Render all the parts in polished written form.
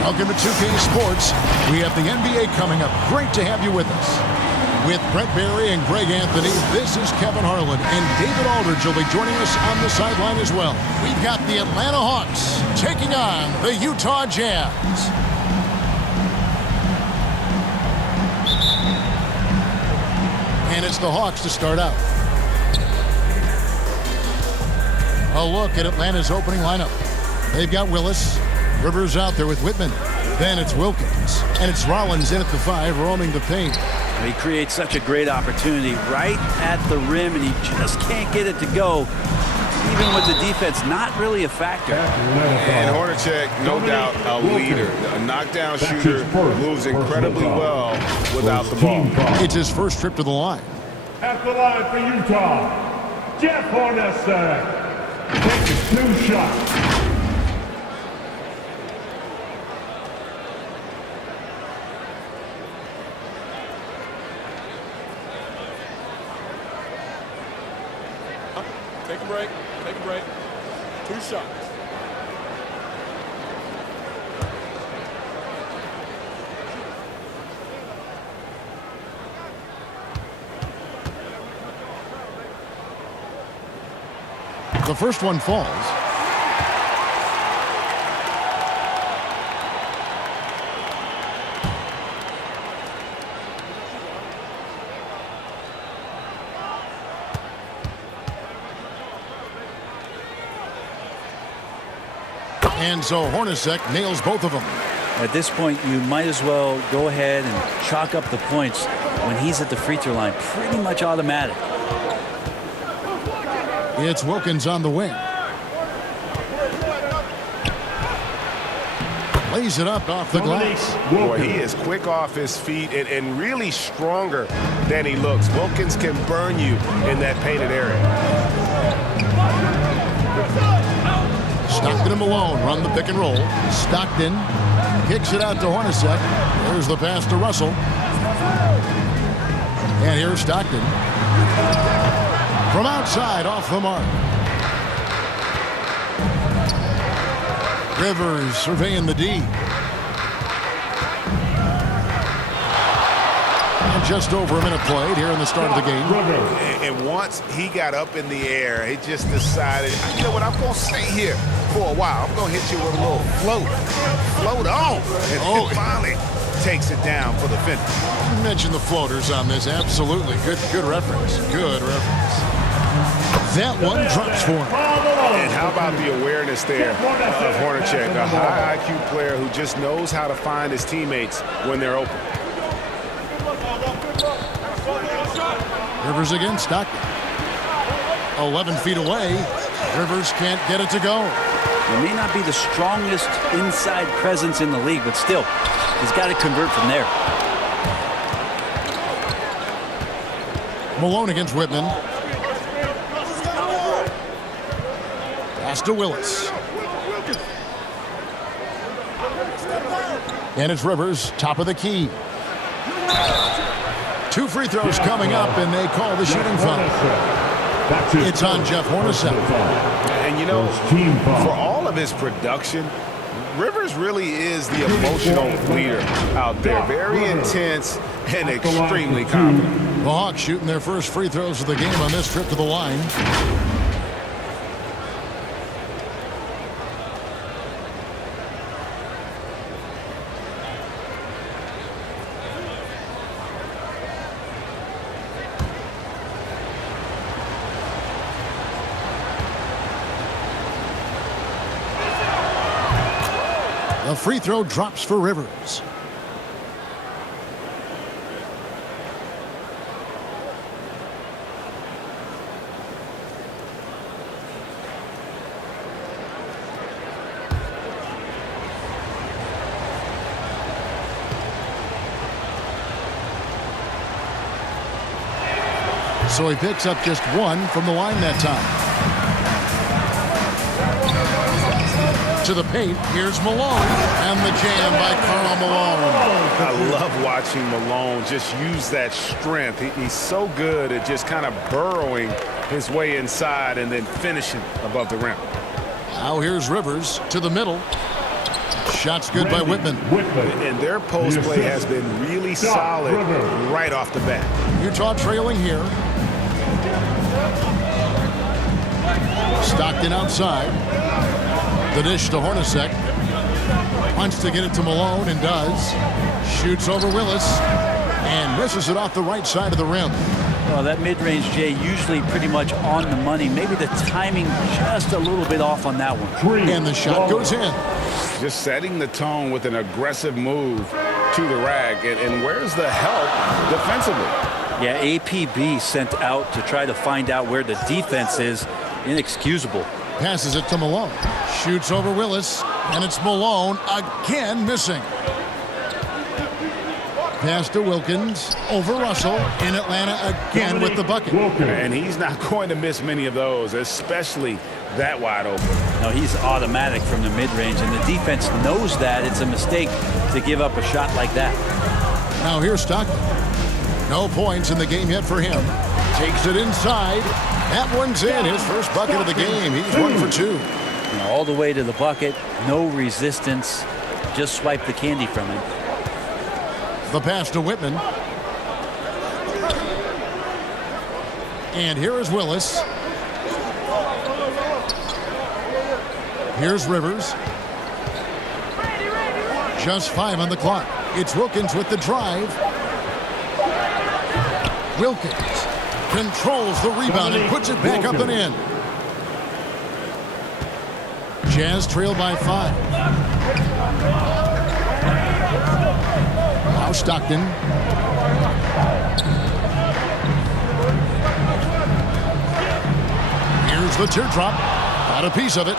Welcome to 2K Sports. We have the NBA coming up. Great to have you with us. With Brent Barry and Greg Anthony, this is Kevin Harlan, and David Aldridge will be joining us on the sideline as well. We've got the Atlanta Hawks taking on the Utah Jazz. And it's the Hawks to start out. A look at Atlanta's opening lineup. They've got Willis. Rivers out there with Whitman. Then it's Wilkins. And it's Rollins in at the 5, roaming the paint. He creates such a great opportunity right at the rim, and he just can't get it to go. Even with the defense not really a factor. And Hornacek, no doubt, a leader. A knockdown shooter, moves incredibly well without the ball. It's his first trip to the line. At the line for Utah, Jeff Hornacek. Takes 2 shots. Take a break. Take a break. 2 shots. The first one falls. And so Hornacek nails both of them. At this point, you might as well go ahead and chalk up the points when he's at the free throw line. Pretty much automatic. It's Wilkins on the wing. Lays it up off the glass. Boy, he is quick off his feet and really stronger than he looks. Wilkins can burn you in that painted area. Stockton and Malone run the pick and roll. Stockton kicks it out to Hornacek. There's the pass to Russell. And here's Stockton. From outside, off the mark. Rivers surveying the D. And just over a minute played here in the start of the game. And once he got up in the air, he just decided, you know what, I'm going to stay here for a while. I'm going to hit you with a little float. Float on. And finally takes it down for the finish. You mentioned the floaters on this. Absolutely. Good reference. Good reference. That one drops for him. And how about the awareness there of Hornacek, a high IQ player who just knows how to find his teammates when they're open. Rivers again, Stockton. 11 feet away. Rivers can't get it to go. He may not be the strongest inside presence in the league, but still, he's got to convert from there. Malone against Whitman. Pass to Willis. And it's Rivers, top of the key. 2 free throws coming up, and they call the shooting foul. It's on Jeff Hornacek. And you know, for all of his production, Rivers really is the emotional leader out there. Very intense and extremely confident. The Hawks shooting their first free throws of the game on this trip to the line. A free throw drops for Rivers. So he picks up just 1 from the line that time. To the paint, here's Malone, and the jam by Karl Malone. I love watching Malone just use that strength. He's so good at just kind of burrowing his way inside and then finishing above the rim. Now here's Rivers to the middle. Shot's good by Whitman. And their post play has been really solid right off the bat. Utah trailing here. Stockton outside. The dish to Hornacek. Wants to get it to Malone and does. Shoots over Willis and misses it off the right side of the rim. Well, that mid-range, Jay, usually pretty much on the money. Maybe the timing just a little bit off on that one. And the shot goes in. Just setting the tone with an aggressive move to the rack. And where's the help defensively? Yeah, APB sent out to try to find out where the defense is. Inexcusable. Passes it to Malone. Shoots over Willis. And it's Malone again missing. Pass to Wilkins. Over Russell. In Atlanta again with the bucket. And he's not going to miss many of those, especially that wide open. No, he's automatic from the mid-range, and the defense knows that. It's a mistake to give up a shot like that. Now here's Stockton. No points in the game yet for him. Takes it inside. That one's in. His first bucket of the game. He's 1 for 2. All the way to the bucket. No resistance. Just swipe the candy from him. The pass to Whitman. And here is Willis. Here's Rivers. Just 5 on the clock. It's Wilkins with the drive. Wilkins controls the rebound and puts it back up and in. Jazz trail by 5. Now Stockton. Here's the teardrop. Got a piece of it.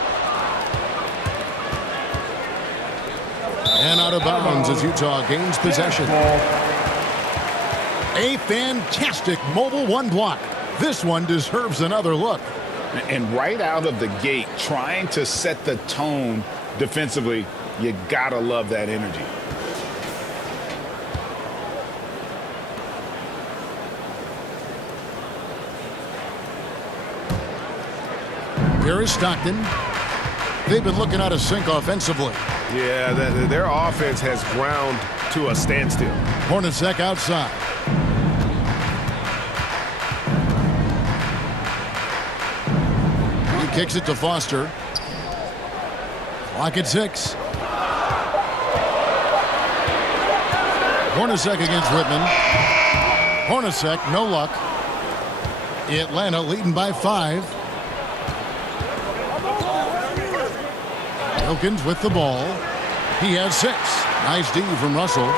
And out of bounds as Utah gains possession. A fantastic mobile one block. This one deserves another look. And right out of the gate, trying to set the tone defensively, you gotta love that energy. Here is Stockton. They've been looking out of sync offensively. Yeah, their offense has ground to a standstill. Hornacek outside. He kicks it to Foster. Clock at 6. Hornacek against Whitman. Hornacek, no luck. Atlanta leading by 5. Wilkins with the ball. He has 6. Nice D from Russell.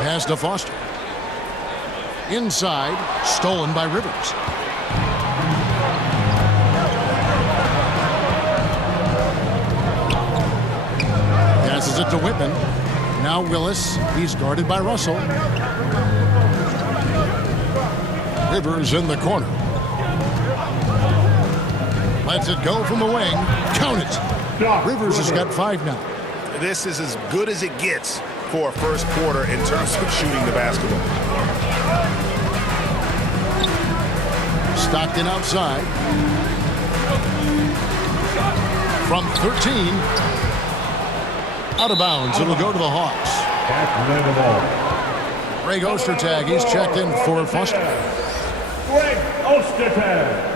Pass to Foster. Inside, stolen by Rivers. Passes it to Whitman. Now Willis. He's guarded by Russell. Rivers in the corner. Lets it go from the wing. Count it. Rivers has got 5 now. This is as good as it gets for a first quarter in terms of shooting the basketball. Stockton outside. From 13. Out of bounds. It'll go to the Hawks. Greg Ostertag. He's checked in for Foster. Greg Ostertag.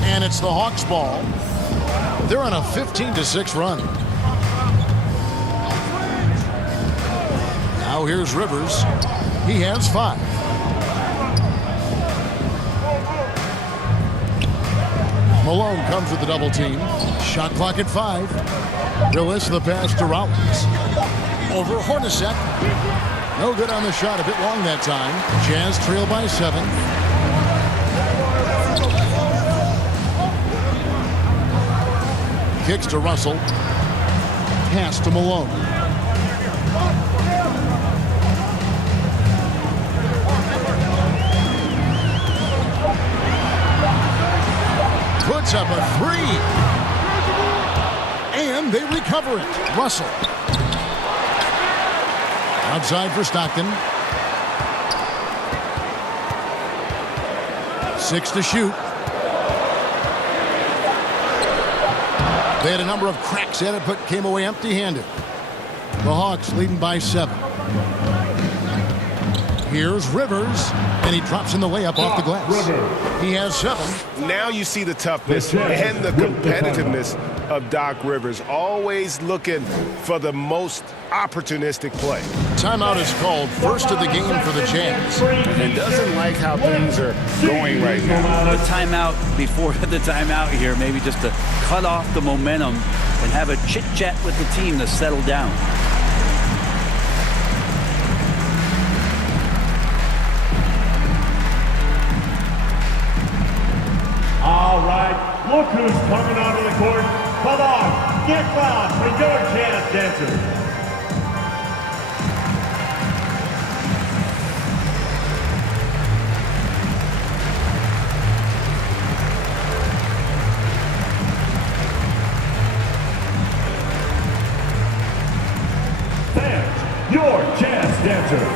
And it's the Hawks ball. They're on a 15-6 run. Now here's Rivers. He has 5. Malone comes with the double team. Shot clock at 5. Willis the pass to Rollins. Over Hornacek. No good on the shot, a bit long that time. Jazz trail by 7. Kicks to Russell. Pass to Malone. Puts up a 3. And they recover it. Russell. Outside for Stockton. 6 to shoot. They had a number of cracks at it, but came away empty-handed. The Hawks leading by 7. Here's Rivers, and he drops in the layup off the glass. He has 7. Now you see the toughness and the competitiveness of Doc Rivers, always looking for the most opportunistic play. Timeout is called, first of the game for the Jazz. And doesn't like how things are going right now. The timeout before the timeout here, maybe just to cut off the momentum and have a chit-chat with the team to settle down. All right, look who's coming onto the court. Come on, get loud for your Jazz dancers. Fans, your Jazz dancers.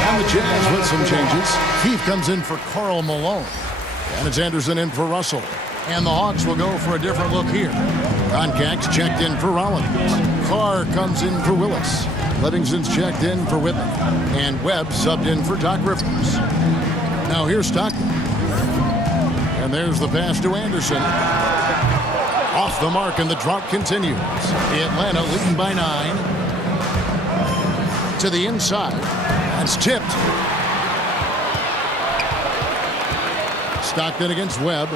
And the Jazz with some changes. Keith comes in for Karl Malone. And it's Anderson in for Russell. And the Hawks will go for a different look here. Concax checked in for Rollins. Carr comes in for Willis. Livingston's checked in for Whitman. And Webb subbed in for Doc Rivers. Now here's Stockton. And there's the pass to Anderson. Off the mark, and the drought continues. Atlanta leading by 9. To the inside. That's tipped. Stockton against Webb.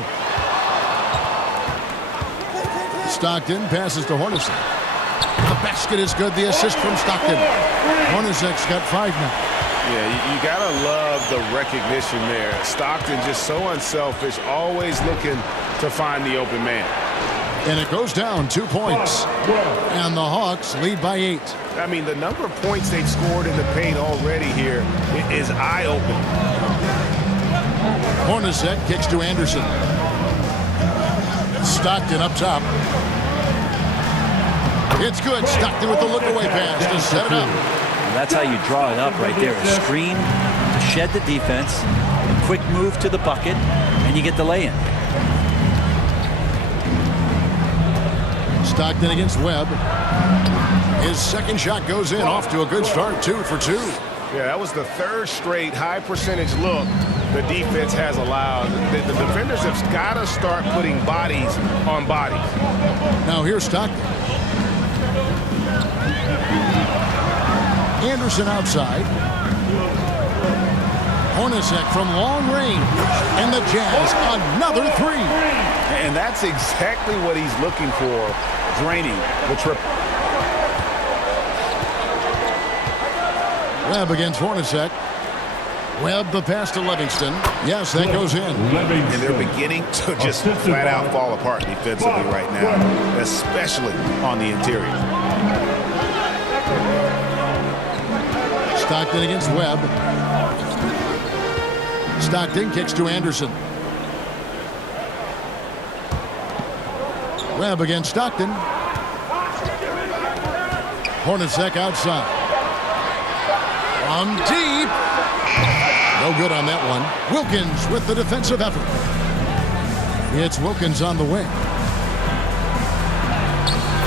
Stockton passes to Hornacek. The basket is good. The assist from Stockton. Hornacek's got 5 now. Yeah, you gotta love the recognition there. Stockton just so unselfish, always looking to find the open man. And it goes down 2 points. And the Hawks lead by 8. I mean, the number of points they've scored in the paint already here is eye-opening. Hornacek kicks to Anderson. Stockton up top. It's good. Stockton with the look-away pass to set it up. And that's how you draw it up right there. A screen to shed the defense, a quick move to the bucket, and you get the lay-in. Stockton against Webb. His second shot goes in, off to a good start, 2 for 2. Yeah, that was the 3rd straight high-percentage look the defense has allowed. The defenders have got to start putting bodies on bodies. Now here's Stockton. Anderson outside. Hornacek from long range. And the Jazz, another 3. And that's exactly what he's looking for, draining the triple. Webb against Hornacek. Webb the pass to Livingston. Yes, that goes in. And they're beginning to just flat out fall apart defensively right now, especially on the interior. Stockton against Webb. Stockton kicks to Anderson. Webb against Stockton. Hornacek outside. From deep. No good on that one. Wilkins with the defensive effort. It's Wilkins on the way.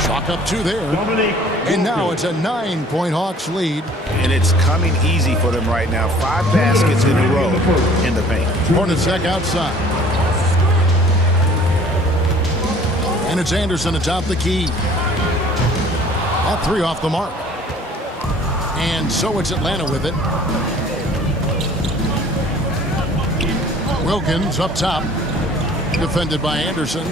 Chalk up 2 there. And now it's a 9-point Hawks lead. And it's coming easy for them right now. 5 baskets in a row in the paint. Hornacek outside. And it's Anderson atop the key. That 3 off the mark. And so it's Atlanta with it. Wilkins up top. Defended by Anderson.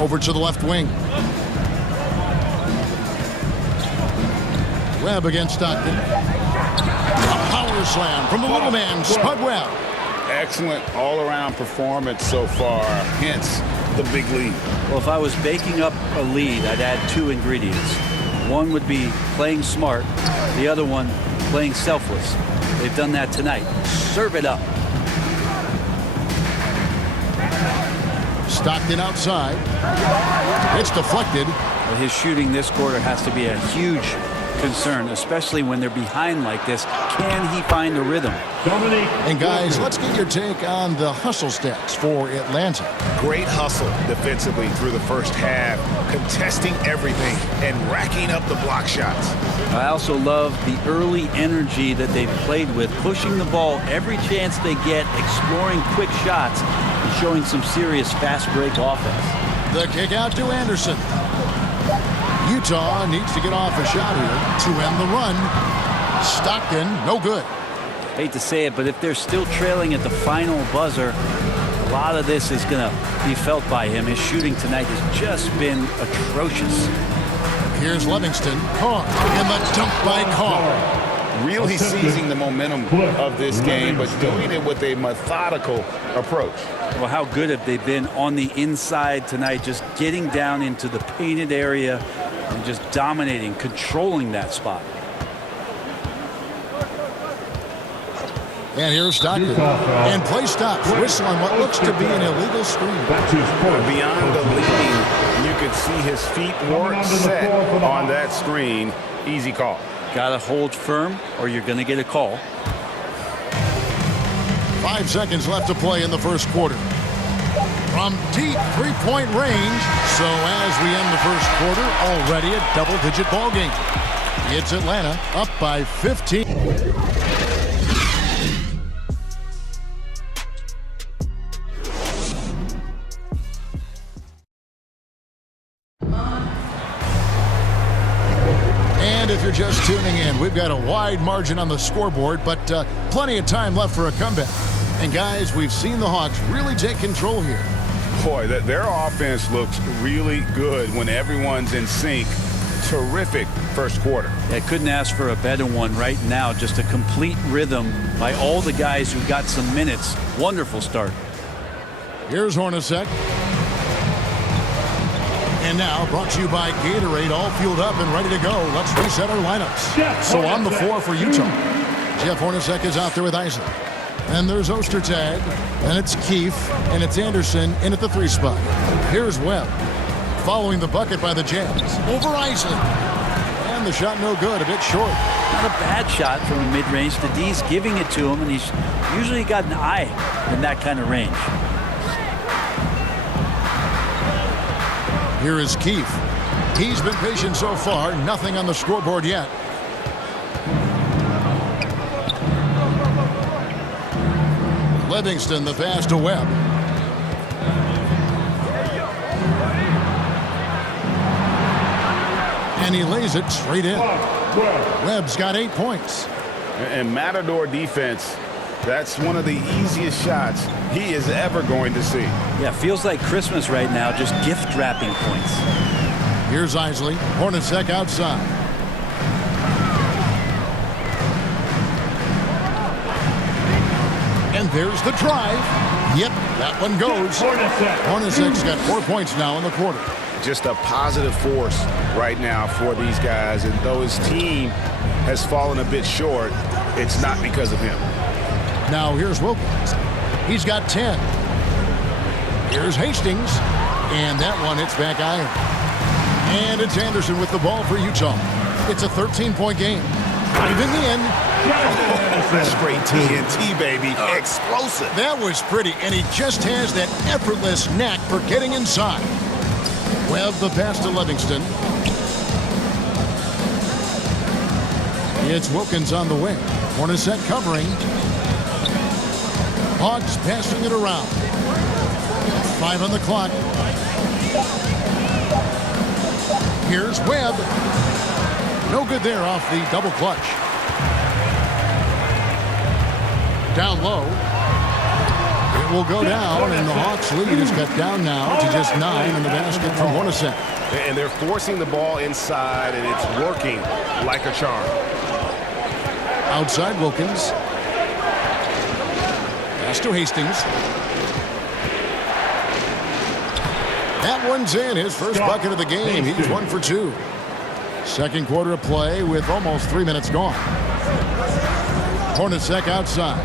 Over to the left wing. Webb against Stockton. A power slam from the little man, Spud Webb. Excellent all-around performance so far, hence the big lead. Well, if I was baking up a lead, I'd add 2 ingredients. One would be playing smart, the other one playing selfless. They've done that tonight. Serve it up. Stockton outside. It's deflected. But his shooting this quarter has to be a huge concern, especially when they're behind like this. Can he find a rhythm? Dominique. And guys, let's get your take on the hustle stats for Atlanta. Great hustle defensively through the first half, contesting everything and racking up the block shots. I also love the early energy that they've played with, pushing the ball every chance they get, exploring quick shots, and showing some serious fast break offense. The kick out to Anderson. Utah needs to get off a shot here to end the run. Stockton, no good. Hate to say it, but if they're still trailing at the final buzzer, a lot of this is going to be felt by him. His shooting tonight has just been atrocious. Here's Livingston. Carr in the dunk by Carr. Really seizing the momentum of this game, but doing it with a methodical approach. Well, how good have they been on the inside tonight, just getting down into the painted area and just dominating, controlling that spot. And here's Stockton. And play stops. Whistle on what looks to be an illegal screen. Beyond the leading, you could see his feet weren't set on that screen. Easy call. Got to hold firm or you're going to get a call. 5 seconds left to play in the first quarter. From deep three-point range. So as we end the first quarter, already a double-digit ball game. It's Atlanta up by 15. And if you're just tuning in, we've got a wide margin on the scoreboard, but plenty of time left for a comeback. And guys, we've seen the Hawks really take control here. Boy, their offense looks really good when everyone's in sync. Terrific first quarter. I couldn't ask for a better one right now. Just a complete rhythm by all the guys who got some minutes. Wonderful start. Here's Hornacek. And now, brought to you by Gatorade, all fueled up and ready to go. Let's reset our lineups. So on the floor for Utah, Jeff Hornacek is out there with Isley. And there's Ostertag, and it's Keefe, and it's Anderson in at the 3 spot. Here's Webb, following the bucket by the Jazz. Over Isley. And the shot no good, a bit short. Not a bad shot from the mid-range. The D's giving it to him, and he's usually got an eye in that kind of range. Here is Keefe. He's been patient so far. Nothing on the scoreboard yet. Livingston, the pass to Webb. And he lays it straight in. Webb's got 8 points. And Matador defense, that's one of the easiest shots he is ever going to see. Yeah, feels like Christmas right now, just gift wrapping points. Here's Isley. Hornacek outside. And there's the drive. Yep, that one goes. Hornacek's got 4 points now in the quarter. Just a positive force right now for these guys. And though his team has fallen a bit short, it's not because of him. Now here's Wilkins. He's got 10. Here's Hastings. And that one hits back iron. And it's Anderson with the ball for Utah. It's a 13-point game. Drive in the end. Straight TNT, baby. Explosive. That was pretty, and he just has that effortless knack for getting inside. Webb the pass to Livingston. It's Wilkins on the wing. Hornacek covering. Hawks passing it around. 5 on the clock. Here's Webb. No good there off the double clutch. Down low. It will go down, and the Hawks lead is cut down now to just 9 in the basket from Hornacek. And they're forcing the ball inside, and it's working like a charm. Outside Wilkins. Pass to Hastings. That one's in. His first bucket of the game. He's 1 for 2. Second quarter of play with almost 3 minutes gone. Hornacek outside.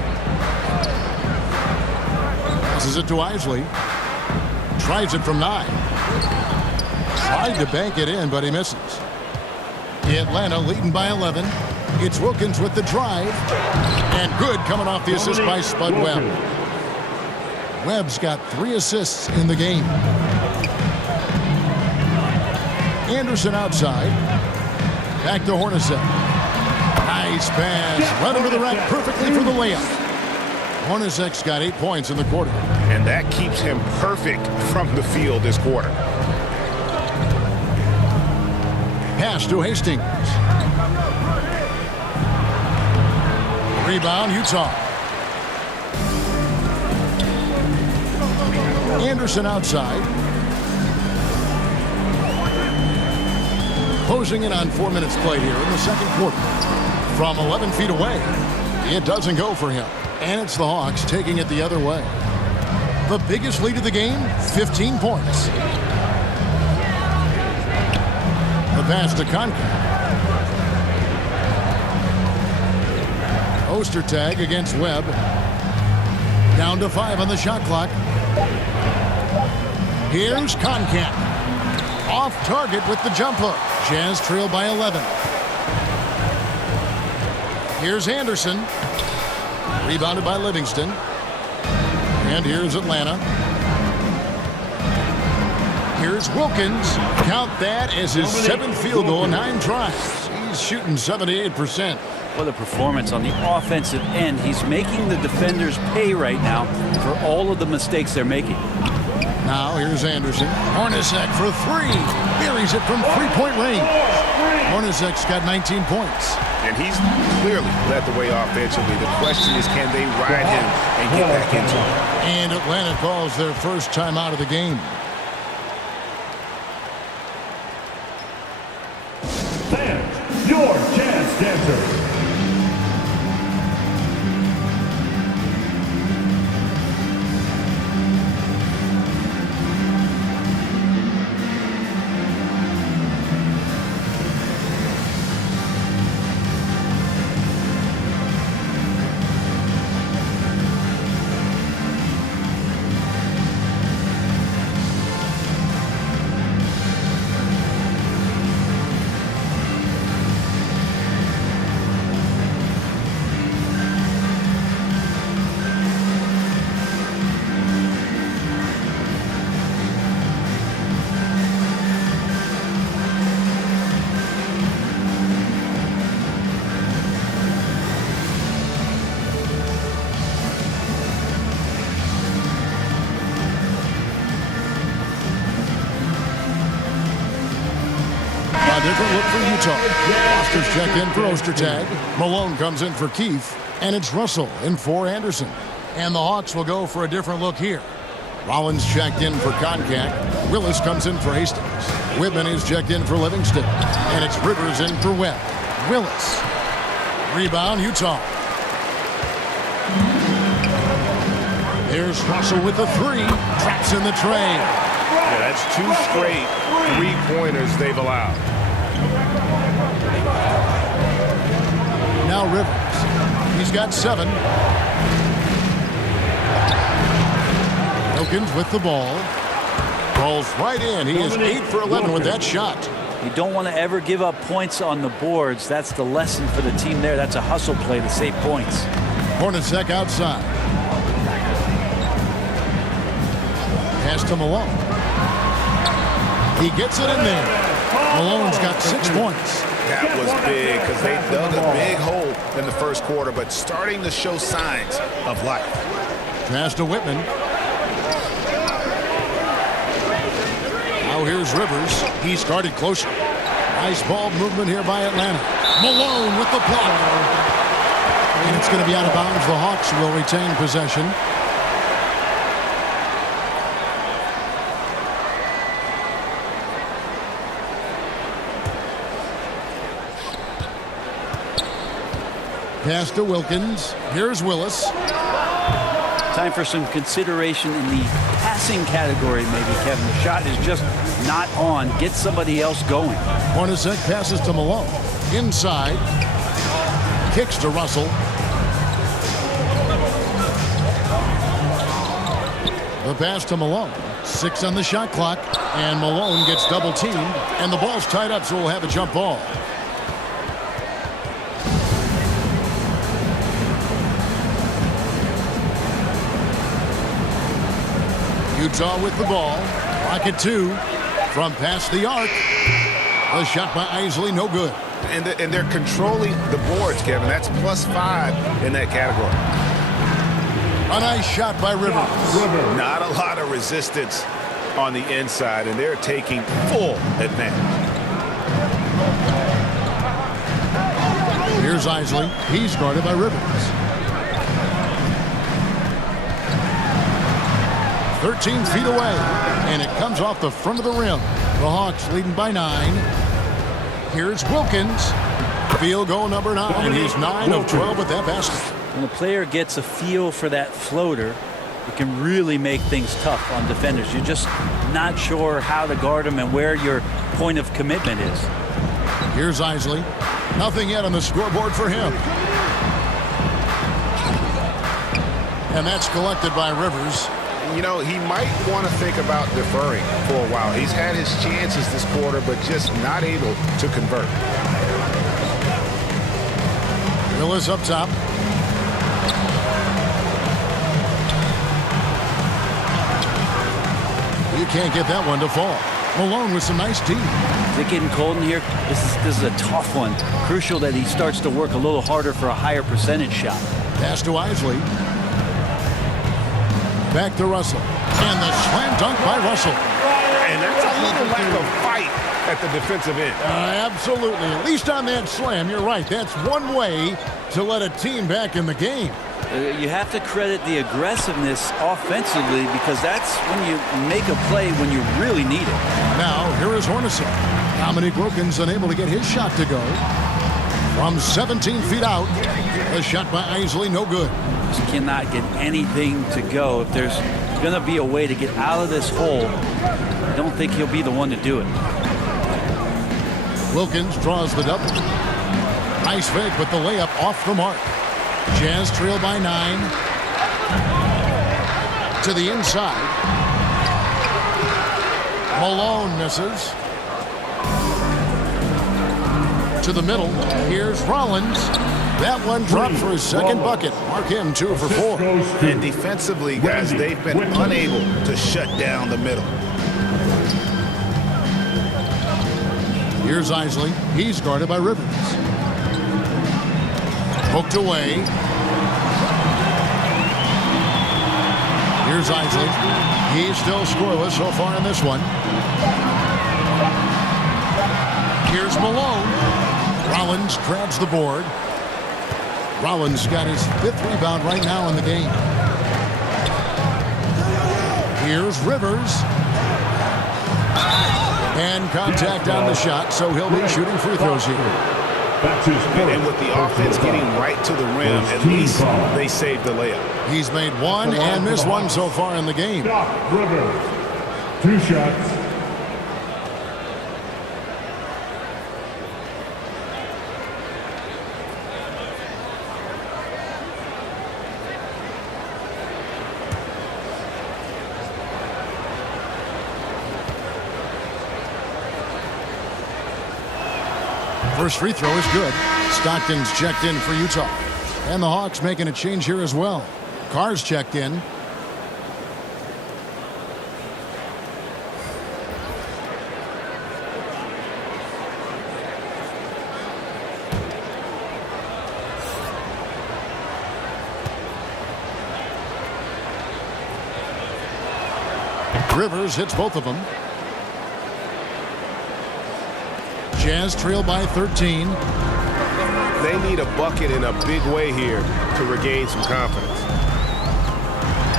Passes it to Isley. Tries it from 9. Tried to bank it in, but he misses. Atlanta leading by 11. It's Wilkins with the drive. And good coming off the assist by Spud Webb. Webb's got 3 assists in the game. Anderson outside. Back to Hornacek. Nice pass. Run into the rack perfectly for the layup. Hornacek's got 8 points in the quarter. And that keeps him perfect from the field this quarter. Pass to Hastings. Rebound, Utah. Anderson outside. Closing in on 4 minutes played here in the second quarter. From 11 feet away, it doesn't go for him. And it's the Hawks taking it the other way. The biggest lead of the game, 15 points. The pass to Concat. Ostertag against Webb. Down to 5 on the shot clock. Here's Concat. Off target with the jump hook. Jazz trail by 11. Here's Anderson. Rebounded by Livingston. And here's Atlanta. Here's Wilkins. Count that as his 7th field goal in 9 tries. He's shooting 78%. What a performance on the offensive end. He's making the defenders pay right now for all of the mistakes they're making. Now here's Anderson. Hornacek for 3. Buries it from 3-point range. Hornacek's got 19 points. And he's clearly led the way offensively. The question is, can they ride him and get back into it? And Atlanta calls their first time out of the game. Fans, your chance dancer. Different look for Utah. Foster's checked in for Ostertag. Malone comes in for Keefe. And it's Russell in for Anderson. And the Hawks will go for a different look here. Rollins checked in for Concat. Willis comes in for Hastings. Whitman is checked in for Livingston. And it's Rivers in for Webb. Willis. Rebound, Utah. There's Russell with the 3. Traps in the tray. Yeah, that's 2 straight 3-pointers they've allowed. Now Rivers. He's got 7. Wilkins with the ball. Rolls right in. He is 8 for 11 with that shot. You don't want to ever give up points on the boards. That's the lesson for the team there. That's a hustle play to save points. Hornacek outside. Pass to Malone. He gets it in there. Malone's got 6 points. That was big because they dug a big hole in the first quarter, but starting to show signs of life. Pass to Whitman. Now here's Rivers. He started closer. Nice ball movement here by Atlanta. Malone with the block. And it's going to be out of bounds. The Hawks will retain possession. Pass to Wilkins. Here's Willis. Time for some consideration in the passing category, maybe, Kevin. The shot is just not on. Get somebody else going. Hornacek passes to Malone. Inside. Kicks to Russell. The pass to Malone. 6 on the shot clock, and Malone gets double teamed, and the ball's tied up, so we'll have a jump ball. Utah with the ball. Clock at 2 from past the arc. A shot by Isley, no good. And they're controlling the boards, Kevin. That's +5 in that category. A nice shot by Rivers. Not a lot of resistance on the inside, and they're taking full advantage. Here's Isley. He's guarded by Rivers. 13 feet away, and it comes off the front of the rim. The Hawks leading by 9. Here's Wilkins. Field goal number 9. He's 9 of 12 with that basket. When a player gets a feel for that floater, it can really make things tough on defenders. You're just not sure how to guard them and where your point of commitment is. Here's Isley. Nothing yet on the scoreboard for him. And that's collected by Rivers. You know, he might want to think about deferring for a while. He's had his chances this quarter, but just not able to convert. Willis up top. You can't get that one to fall. Malone with some nice D. Is it getting cold in here? This is a tough one. Crucial that he starts to work a little harder for a higher percentage shot. Pass to Isley. Back to Russell. And the slam dunk by Russell. And that's a little lack of fight at the defensive end. Absolutely. At least on that slam, you're right. That's one way to let a team back in the game. You have to credit the aggressiveness offensively, because that's when you make a play when you really need it. Now, here is Hornacek. Dominique Wilkins unable to get his shot to go. From 17 feet out, a shot by Isley, no good. Just cannot get anything to go. If there's going to be a way to get out of this hole, I don't think he'll be the one to do it. Wilkins draws the double. Nice fake with the layup off the mark. Jazz trail by 9. To the inside. Malone misses. To the middle. Here's Rollins. That one dropped for his second bucket. Mark him 2 for 4. And defensively, guys, they've been unable to shut down the middle. Here's Isley. He's guarded by Rivers. Poked away. Here's Isley. He's still scoreless so far in this one. Here's Malone. Rollins grabs the board. Rollins got his 5th rebound right now in the game. Here's Rivers. And contact on the shot, so he'll be shooting free throws here. And with the offense getting right to the rim, at least they saved the layup. He's made 1 and missed 1 so far in the game. Rivers. 2 shots. First free throw is good. Stockton's checked in for Utah. And the Hawks making a change here as well. Carr's checked in. Rivers hits both of them. Jazz trail by 13. They need a bucket in a big way here to regain some confidence.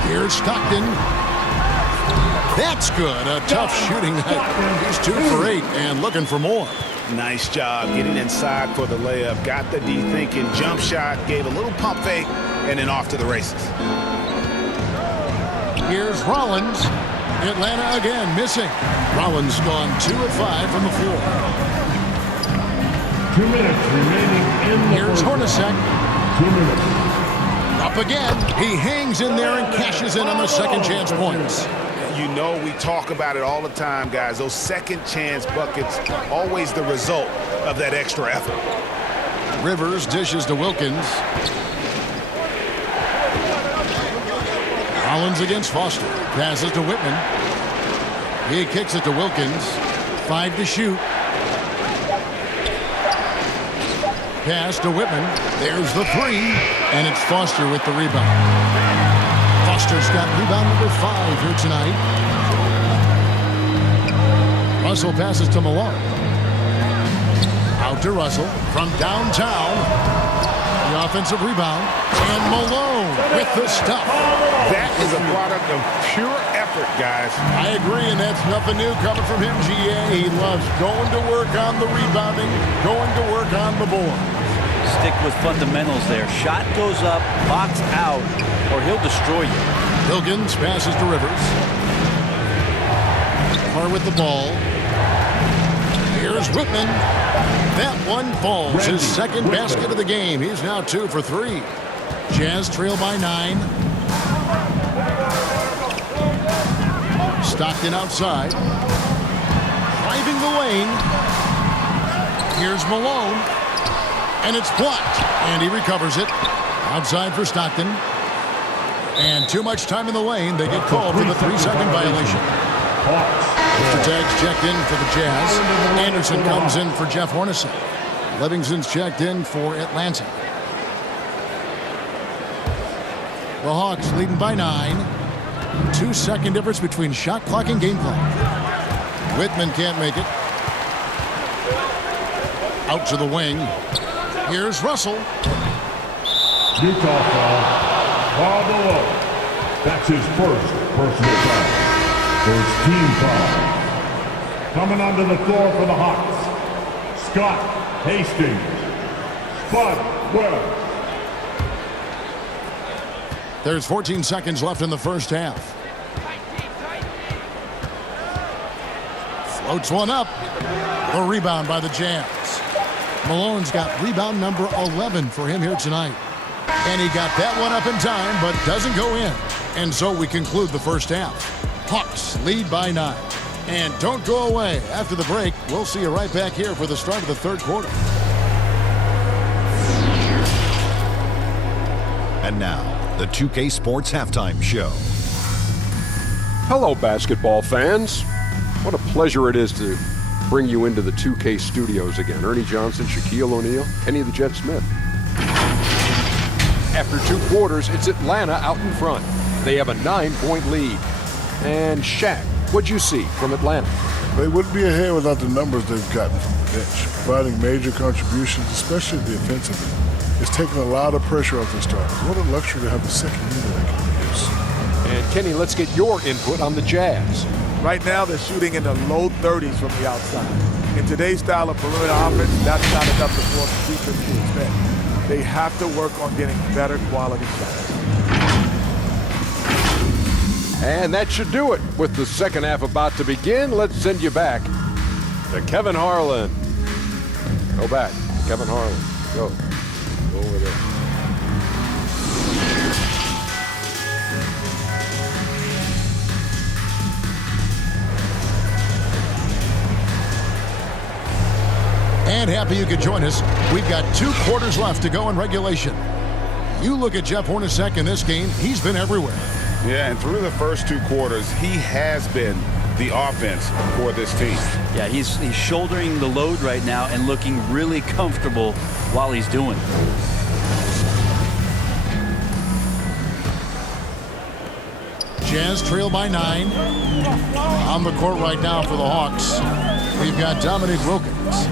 Here's Stockton. That's good. A tough shooting night. He's 2 for 8 and looking for more. Nice job getting inside for the layup. Got the D-thinking jump shot, gave a little pump fake, and then off to the races. Here's Rollins. Atlanta again missing. Rollins gone 2 of 5 from the floor. 2 minutes remaining in the Here's Hornacek. 2 minutes. Up again. He hangs in there and cashes in on the second chance points. You know, we talk about it all the time, guys. Those second chance buckets, always the result of that extra effort. Rivers dishes to Wilkins. Collins against Foster. Passes to Whitman. He kicks it to Wilkins. 5 to shoot. Pass to Whitman. There's the 3. And it's Foster with the rebound. Foster's got rebound number 5 here tonight. Russell passes to Malone. Out to Russell from downtown. The offensive rebound. And Malone with the stuff. That is a product of pure effort, guys. I agree, and that's nothing new coming from him, GA. He loves going to work on the rebounding, going to work on the board. Stick with fundamentals there. Shot goes up, box out, or he'll destroy you. Wilkins passes to Rivers. Carr with the ball. Here's Whitman. That one falls. His second basket of the game. He's now 2 for 3. Jazz trail by 9. Stockton outside. Driving the lane. Here's Malone. And it's blocked. And he recovers it. Outside for Stockton. And too much time in the lane. They get called for the 3-second violation. Mr. Tagg's checked in for the Jazz. Anderson comes in for Jeff Hornacek. Livingston's checked in for Atlanta. The Hawks leading by 9. 2-second difference between shot clock and game clock. Whitman can't make it. Out to the wing. Here's Russell. Utah foul. Foul below. That's his first personal foul. First team foul. Coming onto the floor for the Hawks. Scott Hastings. Spud Webb. There's 14 seconds left in the first half. Floats one up. The rebound by the Jazz. Malone's got rebound number 11 for him here tonight. And he got that one up in time, but doesn't go in. And so we conclude the first half. Hawks lead by 9. And don't go away. After the break, we'll see you right back here for the start of the third quarter. And now, the 2K Sports Halftime Show. Hello, basketball fans. What a pleasure it is to bring you into the 2K studios again. Ernie Johnson, Shaquille O'Neal, Kenny the Jet Smith. After 2 quarters, it's Atlanta out in front. They have a 9-point lead. And Shaq, what'd you see from Atlanta? They wouldn't be ahead without the numbers they've gotten from the bench, providing major contributions, especially defensively. It's taken a lot of pressure off their starters. What a luxury to have a second unit that can produce. And Kenny, let's get your input on the Jazz. Right now, they're shooting in the low 30s from the outside. In today's style of perimeter offense, that's not enough to force the defense to expect. They have to work on getting better quality shots. And that should do it. With the second half about to begin, let's send you back to Kevin Harlan. Go back, Kevin Harlan. Go over there. And happy you could join us. We've got 2 quarters left to go in regulation. You look at Jeff Hornacek in this game, he's been everywhere. Yeah, and through the first 2 quarters, he has been the offense for this team. Yeah, he's shouldering the load right now and looking really comfortable while he's doing it. Jazz trail by 9. On the court right now for the Hawks, we've got Dominique Wilkins.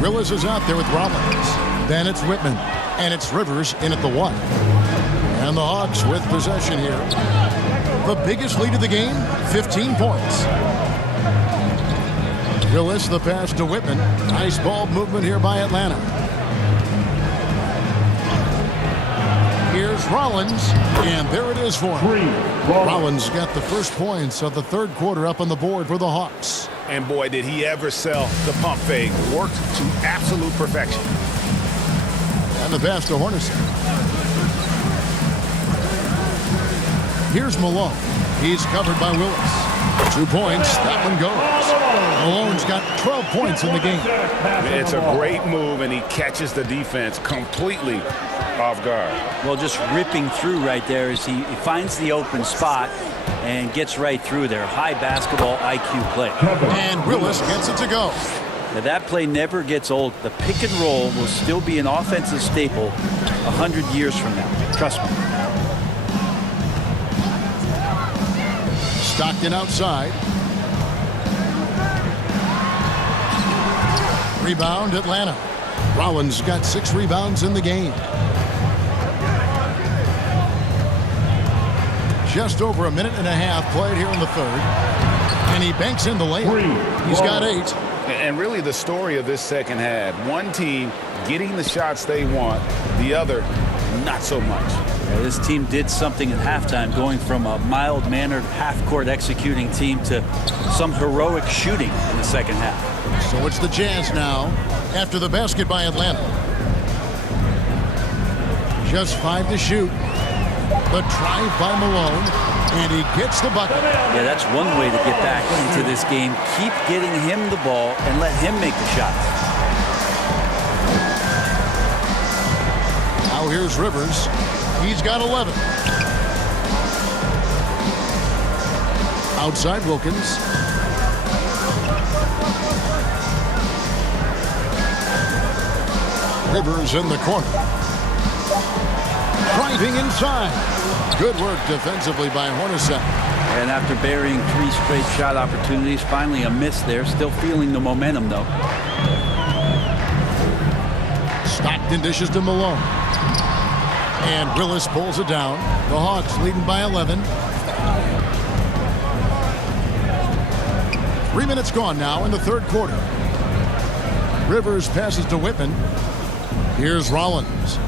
Rillis is out there with Rollins. Then it's Whitman. And it's Rivers in at the 1. And the Hawks with possession here. The biggest lead of the game, 15 points. Rillis, the pass to Whitman. Nice ball movement here by Atlanta. Here's Rollins, and there it is for him. Rollins got the first points of the third quarter up on the board for the Hawks. And boy, did he ever sell the pump fake. Worked to absolute perfection. And the pass to Hornacek. Here's Malone. He's covered by Willis. 2 points. That one goes. Malone's got 12 points in the game. It's a great move, and he catches the defense completely off guard. Well, just ripping through right there as he finds the open spot and gets right through there. High basketball IQ play. And Willis gets it to go. Now that play never gets old. The pick and roll will still be an offensive staple 100 years from now. Trust me. Stockton outside. Rebound, Atlanta. Rollins got 6 rebounds in the game. Just over a minute and a half played here in the third. And he banks in the layup. He's got 8. And really the story of this second half, one team getting the shots they want, the other not so much. Yeah, this team did something at halftime, going from a mild-mannered half-court executing team to some heroic shooting in the second half. So it's the Jazz now after the basket by Atlanta. Just 5 to shoot. The drive by Malone, and he gets the bucket. Yeah, that's one way to get back into this game. Keep getting him the ball and let him make the shots. Now here's Rivers. He's got 11. Outside Wilkins. Rivers in the corner. Driving inside. Good work defensively by Hornacek. And after burying 3 straight shot opportunities, finally a miss there. Still feeling the momentum, though. Stockton dishes to Malone. And Willis pulls it down. The Hawks leading by 11. 3 minutes gone now in the third quarter. Rivers passes to Whitman. Here's Rollins.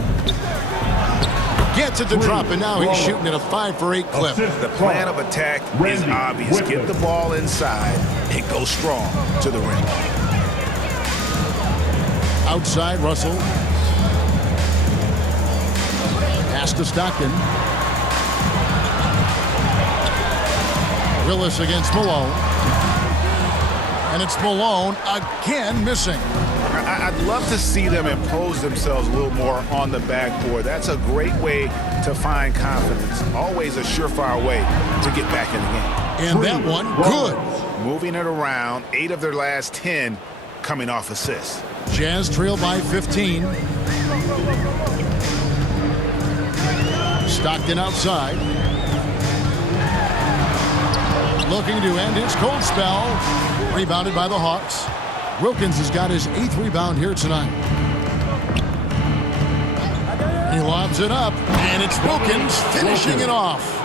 Gets it to drop, and now he's shooting at a 5 for 8 clip. The plan of attack is obvious. Get the ball inside and go strong to the rim. Outside, Russell. Pass to Stockton. Willis against Malone. And it's Malone again missing. I'd love to see them impose themselves a little more on the backboard. That's a great way to find confidence. Always a surefire way to get back in the game. And that one, good. Moving it around, 8 of their last 10 coming off assists. Jazz trail by 15. Stockton outside. Looking to end his cold spell. Rebounded by the Hawks. Wilkins has got his 8th rebound here tonight. He lobs it up, and it's Wilkins finishing it off.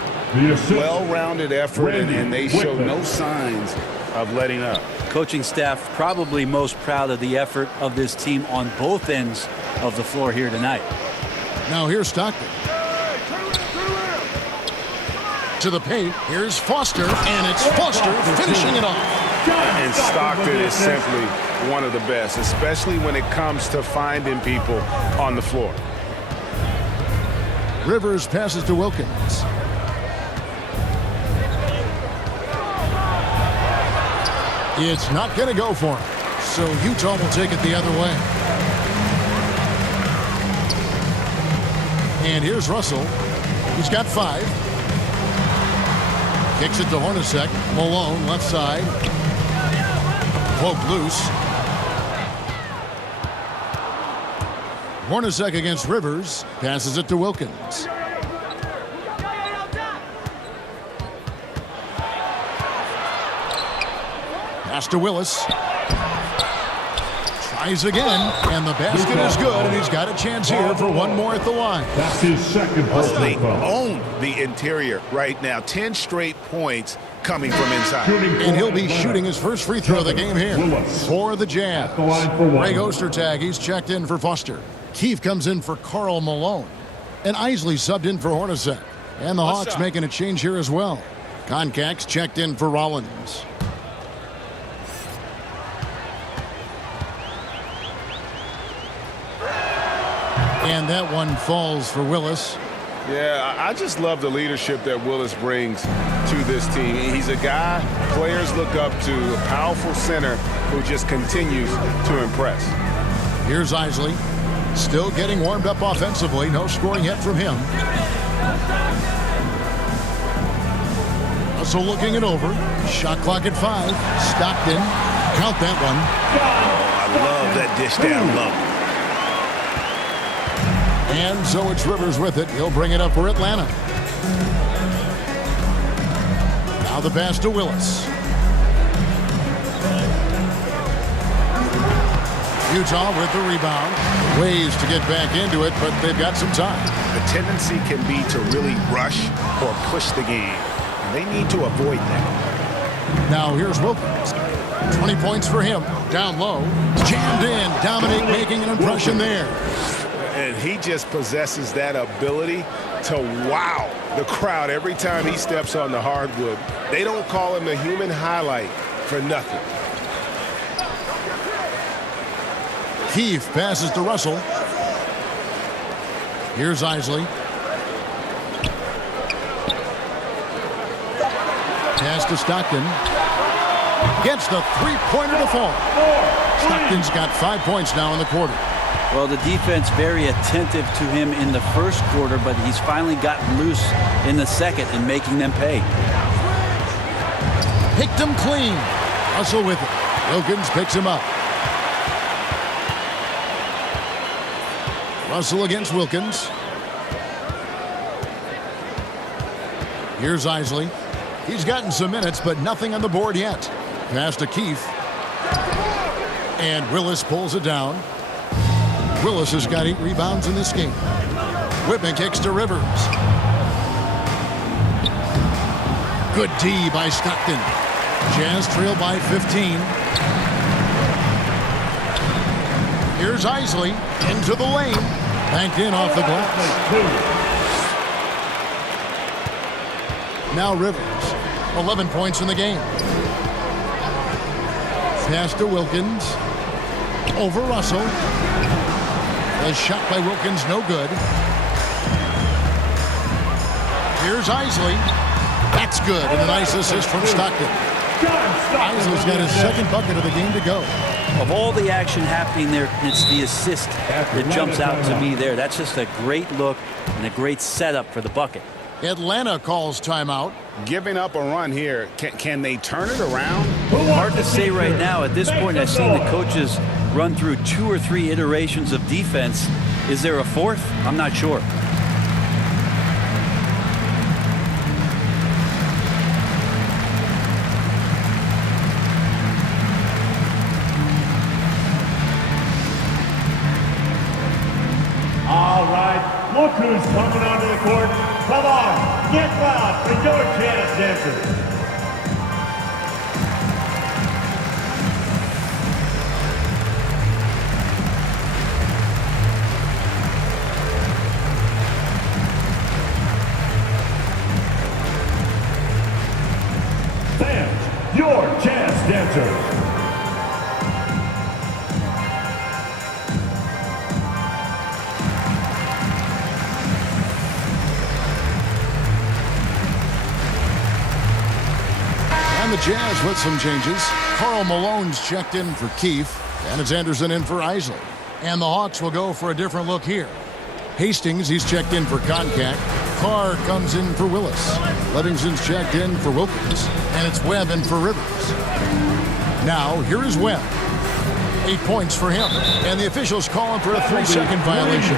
Well-rounded effort, and they show no signs of letting up. Coaching staff probably most proud of the effort of this team on both ends of the floor here tonight. Now here's Stockton. To the paint, here's Foster, and it's Foster finishing it off. And Stockton is simply one of the best, especially when it comes to finding people on the floor. Rivers passes to Wilkins. It's not going to go for him, so Utah will take it the other way. And here's Russell. He's got 5. Kicks it to Hornacek. Malone, left side. Poke loose. Hornacek against Rivers. Passes it to Wilkins. Pass to Willis. Tries again, and the basket is good, and he's got a chance here for one more at the line. That's his second They personal foul. own the interior right now. 10 straight points coming from inside. And he'll be shooting his first free throw of the game here for the Jazz. Greg Ostertag, he's checked in for Foster. Keefe comes in for Karl Malone. And Isley subbed in for Hornacek. And the Hawks making a change here as well. Concax checked in for Rollins. And that one falls for Willis. Yeah, I just love the leadership that Willis brings to this team. He's a guy players look up to, a powerful center who just continues to impress. Here's Isley, still getting warmed up offensively. No scoring yet from him. Russell looking it over. Shot clock at 5. Stockton, count that one. Oh, I love that dish down low. And so it's Rivers with it. He'll bring it up for Atlanta. Now the pass to Willis. Utah with the rebound. Ways to get back into it, but they've got some time. The tendency can be to really rush or push the game. And they need to avoid that. Now here's Wilkins. 20 points for him. Down low. Jammed in. Dominique making an impression there. And he just possesses that ability to wow the crowd every time he steps on the hardwood. They don't call him the human highlight for nothing. Keefe passes to Russell. Here's Isley. Pass to Stockton. Gets the three-pointer to fall. Stockton's got 5 points now in the quarter. Well, the defense very attentive to him in the first quarter, but he's finally gotten loose in the second and making them pay. Picked him clean. Russell with it. Wilkins picks him up. Russell against Wilkins. Here's Isley. He's gotten some minutes, but nothing on the board yet. Pass to Keefe. And Willis pulls it down. Willis has got 8 rebounds in this game. Whitman kicks to Rivers. Good D by Stockton. Jazz trail by 15. Here's Isley into the lane. Banked in off the glass. Now Rivers. 11 points in the game. Pass to Wilkins. Over Russell. A shot by Wilkins, no good. Here's Isley. That's good, and a nice assist from Stockton. Isley's got his second bucket of the game to go. Of all the action happening there, it's the assist that jumps out to me there. That's just a great look and a great setup for the bucket. Atlanta calls timeout. Giving up a run here, can they turn it around? Hard to say right now. At this point, I've seen the coaches run through 2 or 3 iterations of defense. Is there a fourth? I'm not sure. All right, look who's coming onto the court. Come on, get loud for your Jazz dancers. Fans, your Jazz dancers. And the Jazz with some changes. Karl Malone's checked in for Keefe. And it's Anderson in for Isley. And the Hawks will go for a different look here. Hastings, he's checked in for Koncak. Carr comes in for Willis. Livingston's checked in for Wilkins. And it's Webb in for Rivers. Now, here is Webb. 8 points for him. And the officials call him for a 3-second violation.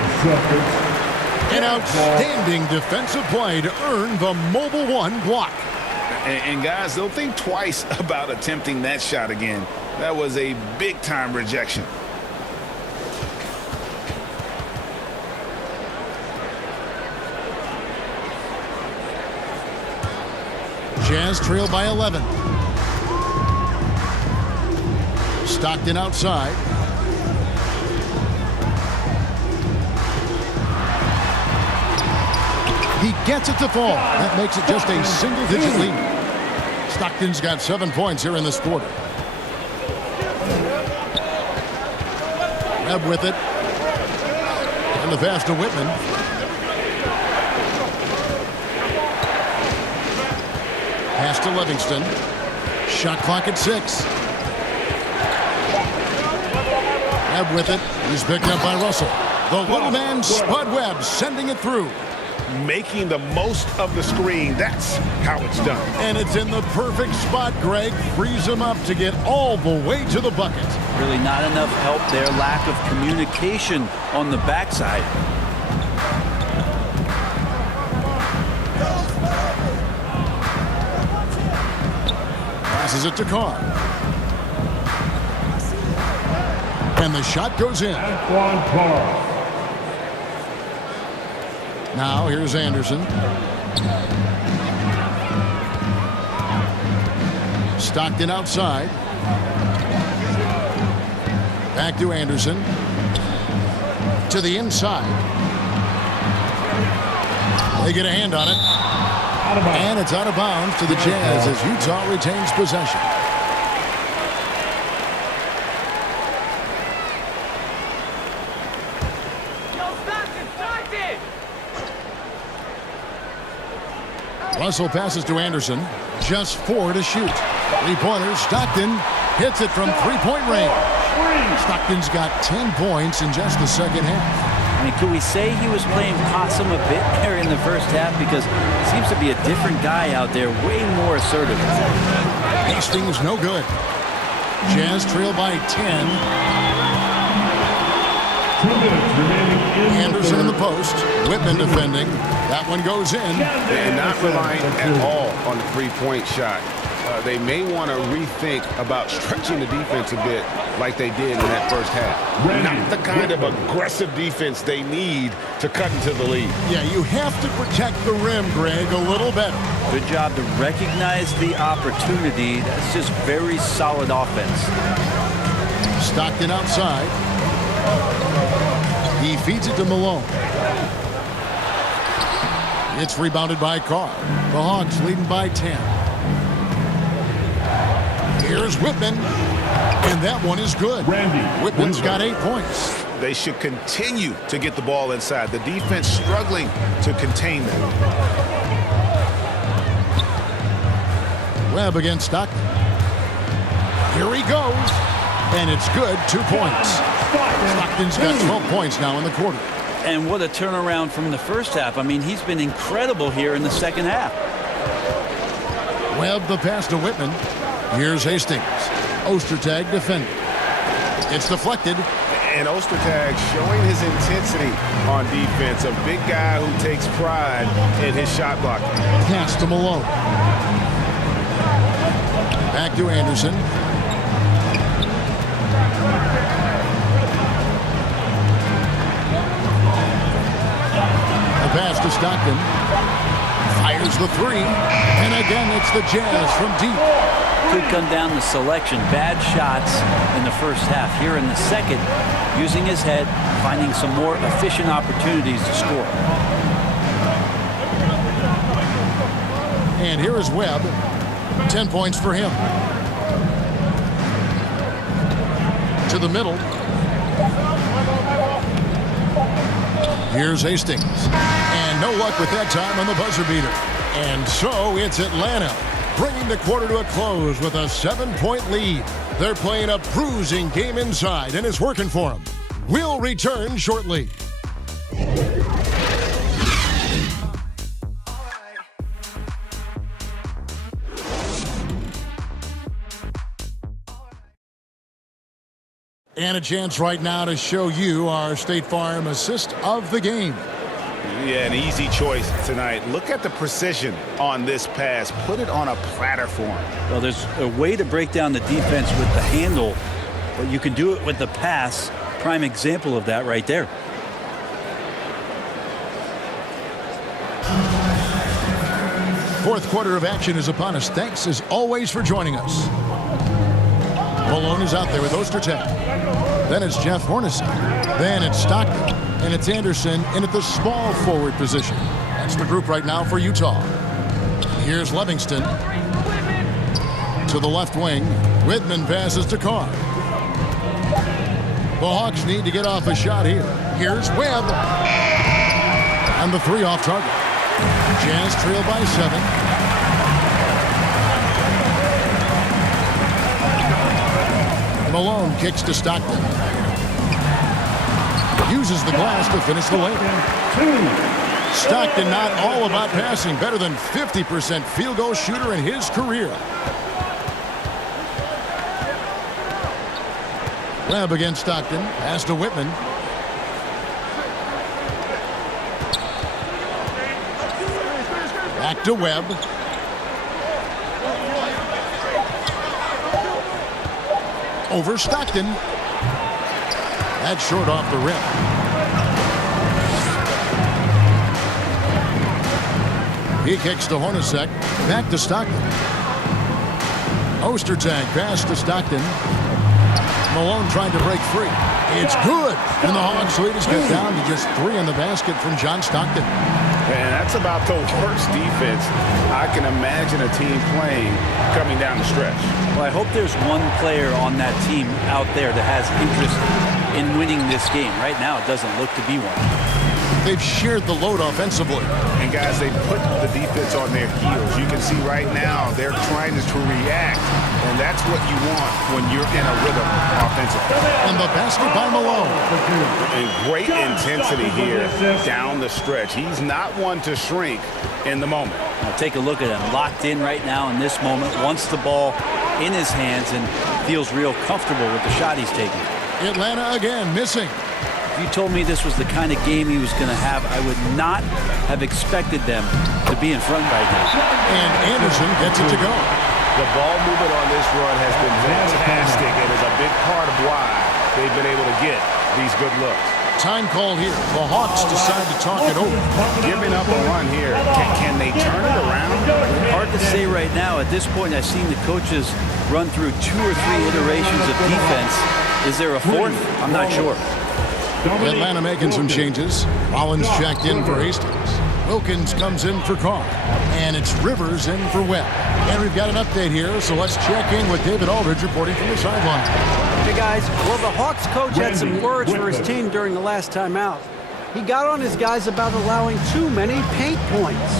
An outstanding defensive play to earn the Mobile One block. And guys, they'll think twice about attempting that shot again. That was a big-time rejection. Jazz trail by 11. Stockton outside. He gets it to fall. That makes it just a single-digit lead. Stockton's got 7 points here in this quarter. Webb with it. And the pass to Whitman. pass to Livingston. Shot clock at 6. Webb with it. He's picked up by Russell. The little man, Spud Webb, sending it through. Making the most of the screen. That's how it's done. And it's in the perfect spot, Greg. Frees him up to get all the way to the bucket. Really not enough help there. Lack of communication on the backside. Passes it to Carr. And the shot goes in. Antoine Carr. Now here's Anderson. Stockton outside. Back to Anderson. To the inside. They get a hand on it. And it's out of bounds to the Jazz as Utah retains possession. Russell passes to Anderson. Just 4 to shoot. 3-pointer. Stockton hits it from 3-point range. Stockton's got 10 points in just the second half. I mean, could we say he was playing possum a bit there in the first half? Because it seems to be a different guy out there, way more assertive. Hastings no good. Jazz trail by 10. 2 minutes remaining in Anderson in the post. Whitman defending. That one goes in. They're not relying at all on the three-point shot. They may want to rethink about stretching the defense a bit like they did in that first half. Not the kind of aggressive defense they need to cut into the lead. Yeah, you have to protect the rim, Greg, a little better. Good job to recognize the opportunity. That's just very solid offense. Stockton outside. He feeds it to Malone. It's rebounded by Carr. The Hawks leading by 10. Here's Whitman. And that one is good. Whitman's got 8 points. They should continue to get the ball inside. The defense struggling to contain them. Webb against Stockton. Here he goes. And it's good. 2 points. Stockton's got 12 points now in the quarter. And what a turnaround from the first half. I mean, he's been incredible here in the second half. Webb the pass to Whitman. Here's Hastings. Ostertag defending. It's deflected. And Ostertag showing his intensity on defense. A big guy who takes pride in his shot blocking. Pass to Malone. Back to Anderson. The pass to Stockton. Fires the 3. And again, it's the Jazz from deep. Could come down to selection. Bad shots in the first half. Here in the second, using his head, finding some more efficient opportunities to score. And here is Webb. 10 points for him. To the middle. Here's Hastings. And no luck with that time on the buzzer beater. And so it's Atlanta bringing the quarter to a close with a 7-point lead. They're playing a bruising game inside, and it's working for them. We'll return shortly. And a chance right now to show you our State Farm assist of the game. Yeah, an easy choice tonight. Look at the precision on this pass. Put it on a platter for him. Well, there's a way to break down the defense with the handle, but you can do it with the pass. Prime example of that right there. Fourth quarter of action is upon us. Thanks, as always, for joining us. Malone is out there with Ostertag. Then it's Jeff Hornacek. Then it's Stockton. And it's Anderson in at the small forward position. That's the group right now for Utah. Here's Livingston. To the left wing. Whitman passes to Carr. The Hawks need to get off a shot here. Here's Webb. And the 3 off target. Jazz trail by 7. Malone kicks to Stockton. Uses the glass to finish the layup. Stockton not all about passing. Better than 50% field goal shooter in his career. Webb against Stockton. Pass to Whitman. Back to Webb. Over Stockton. That's short off the rim. He kicks to Hornacek. Back to Stockton. Ostertag pass to Stockton. Malone trying to break free. It's good. And the Hawks lead is cut down to just 3 in the basket from John Stockton. And that's about the worst defense I can imagine a team playing coming down the stretch. Well, I hope there's one player on that team out there that has interest in winning this game. Right now, it doesn't look to be one. They've shared the load offensively. And guys, they put the defense on their heels. You can see right now they're trying to react, and that's what you want when you're in a rhythm offensively. And the basket by Malone. And great intensity here down the stretch. He's not one to shrink in the moment. Now take a look at him. Locked in right now in this moment. Wants the ball in his hands and feels real comfortable with the shot he's taking. Atlanta again missing. If you told me this was the kind of game he was going to have, I would not have expected them to be in front right now. And Anderson gets it to go. The ball movement on this run has been fantastic and is a big part of why they've been able to get these good looks. Time call here. The Hawks decide to talk it over. Giving up a run here. Can they turn it around? Hard to say right now. At this point, I've seen the coaches run through 2 or 3 iterations of defense. Is there a fourth? I'm not sure. Atlanta making some changes. Rollins checked in for Hastings. Wilkins comes in for Carr. And it's Rivers in for Webb. And we've got an update here, so let's check in with David Aldridge reporting from the sideline. Hey guys, well the Hawks coach had some words for his team during the last time out. He got on his guys about allowing too many paint points.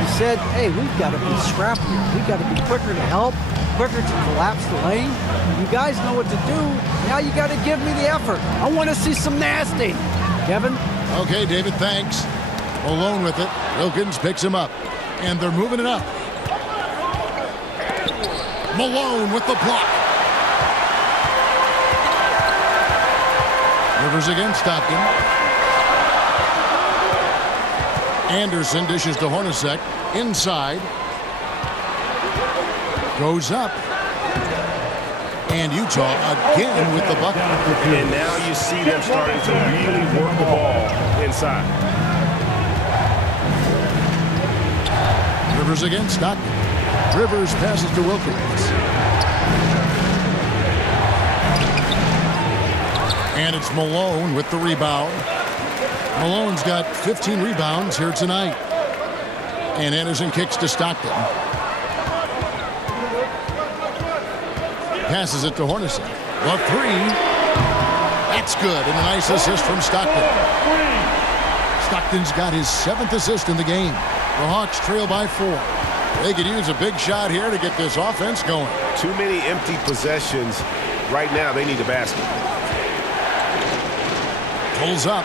He said, hey, we've got to be scrappier. We've got to be quicker to help, quicker to collapse the lane. You guys know what to do. Now you got to give me the effort. I want to see some nasty. Kevin? Okay, David, thanks. Malone with it. Wilkins picks him up. And they're moving it up. Malone with the block. Rivers against Stockton. Anderson dishes to Hornacek. Inside. Goes up. And Utah again with the bucket. And now you see them starting to really work the ball inside. Rivers against Stockton. Rivers passes to Wilkins. And it's Malone with the rebound. Malone's got 15 rebounds here tonight. And Anderson kicks to Stockton. Passes it to Hornacek. The 3. That's good. And a nice assist from Stockton. Stockton's got his 7th assist in the game. The Hawks trail by 4. They could use a big shot here to get this offense going. Too many empty possessions. Right now, they need a basket. Pulls up.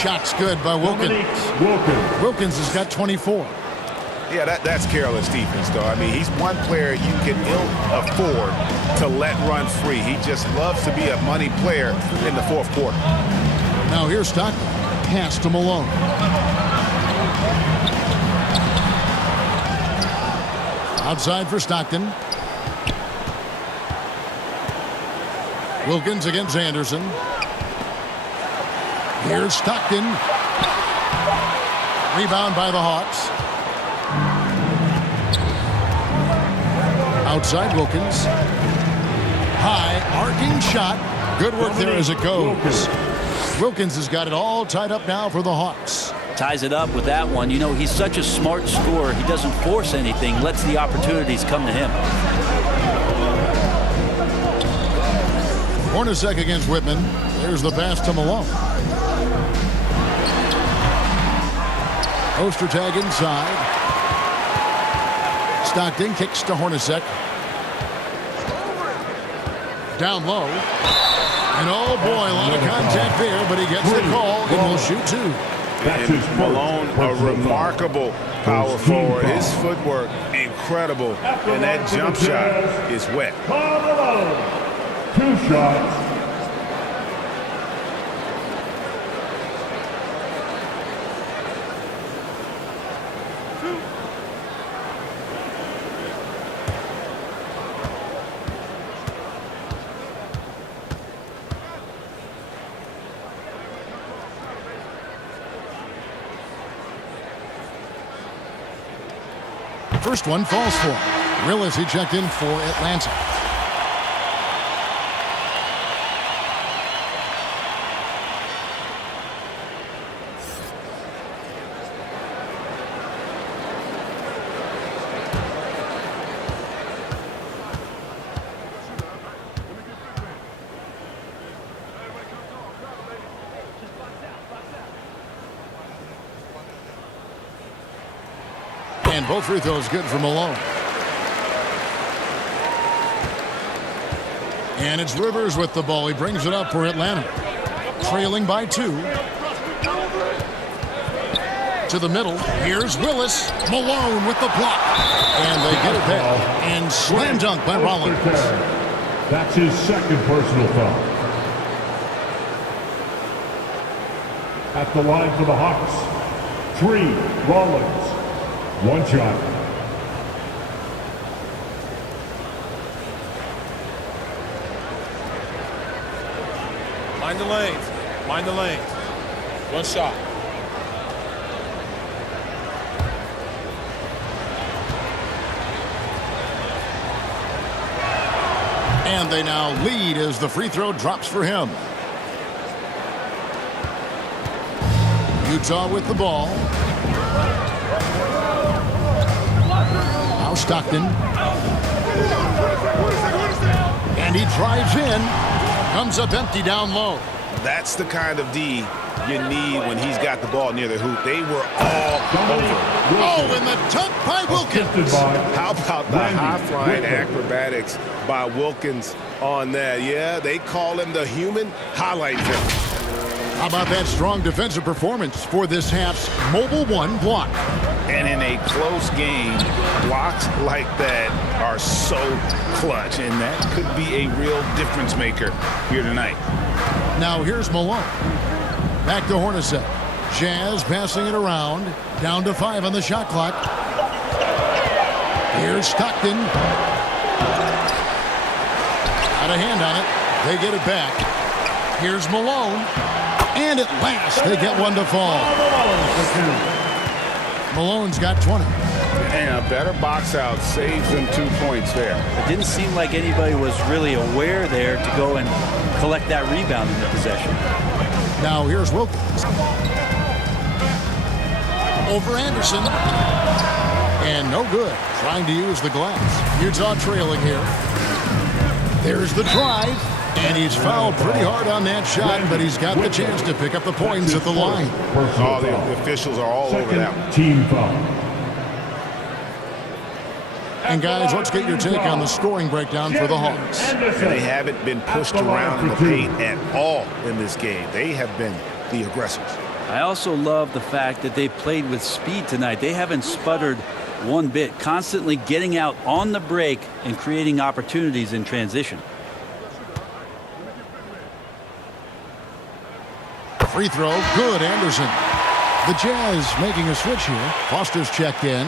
Shot's good by Wilkins. Wilkins has got 24. Yeah, that's careless defense, though. I mean, he's one player you can ill afford to let run free. He just loves to be a money player in the 4th quarter. Now here's Stockton. Pass to Malone. Outside for Stockton. Wilkins against Anderson. Here's Stockton. Rebound by the Hawks. Outside Wilkins. High arcing shot. Good work there as it goes. Wilkins has got it all tied up now for the Hawks. Ties it up with that one. You know, he's such a smart scorer. He doesn't force anything, lets the opportunities come to him. Hornacek against Whitman. There's the pass to Malone. Ostertag inside. Stockton kicks to Hornacek. down low. And oh boy, a lot of contact there, but he gets the call and will shoot two. And Malone, a remarkable power forward. His footwork, incredible. And that jump shot is wet. Two shots. First one falls for him. Willis, he checked in for Atlanta. And both free throws good for Malone. And it's Rivers with the ball. He brings it up for Atlanta. Trailing by 2. To the middle. Here's Willis. Malone with the block. And they get it back. And slam dunk by Rollins. That's his second personal foul. At the line for the Hawks, 3, Rollins. One shot. Mind the lanes. Mind the lanes. One shot. And they now lead as the free throw drops for him. Utah with the ball. Now Stockton. And he drives in. Comes up empty down low. That's the kind of D you need when he's got the ball near the hoop. They were all over. Oh, and the dunk by Wilkins. How about the high-flying acrobatics by Wilkins on that? Yeah, they call him the human highlight film. How about that strong defensive performance for this half's Mobile One block? And in a close game, blocks like that are so clutch, and that could be a real difference maker here tonight. Now here's Malone. Back to Hornacek. Jazz passing it around. Down to 5 on the shot clock. Here's Stockton. Got a hand on it. They get it back. Here's Malone. And at last, they get one to fall. Malone's got 20. And a better box out saves them 2 points there. It didn't seem like anybody was really aware there to go and collect that rebound in the possession. Now here's Wilkins. Over Anderson. And no good. Trying to use the glass. Utah trailing here. There's the drive. And he's fouled pretty hard on that shot, but he's got the chance to pick up the points at the line. All the officials are all over that one. Team foul. And guys, let's get your take on the scoring breakdown for the Hawks. They haven't been pushed around in the paint at all in this game. They have been the aggressors. I also love the fact that they played with speed tonight. They haven't sputtered one bit, constantly getting out on the break and creating opportunities in transition. Free throw, good, Anderson. The Jazz making a switch here. Foster's checked in.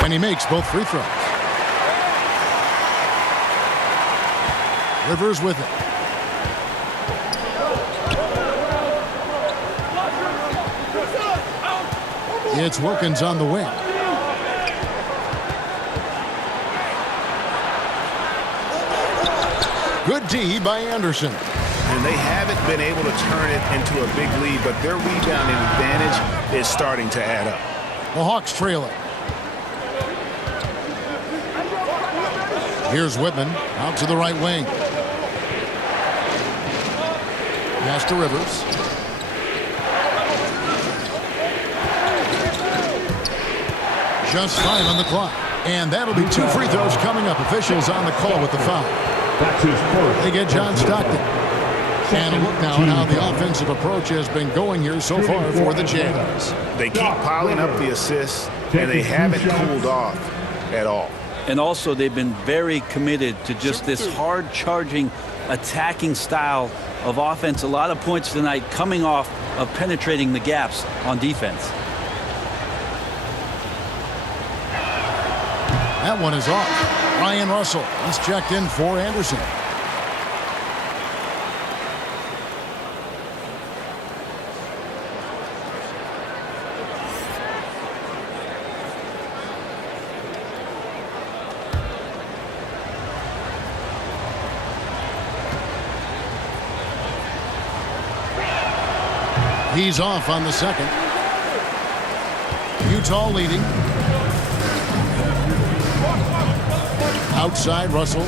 And he makes both free throws. Rivers with it. It's Wilkins on the wing. Good D by Anderson. And they haven't been able to turn it into a big lead, but their rebounding advantage is starting to add up. The Hawks trail it. Here's Whitman out to the right wing. Pass to Rivers. Just 5 on the clock. And that'll be 2 free throws coming up. Officials on the call with the foul. That's his first. They get John Stockton. And a look now at how the offensive approach has been going here so far for the Jazz. They keep piling up the assists, and they haven't cooled off at all. And also, they've been very committed to just this hard-charging, attacking style of offense. A lot of points tonight coming off of penetrating the gaps on defense. That one is off. Ryan Russell, he's checked in for Anderson. He's off on the second. Utah leading. Outside, Russell.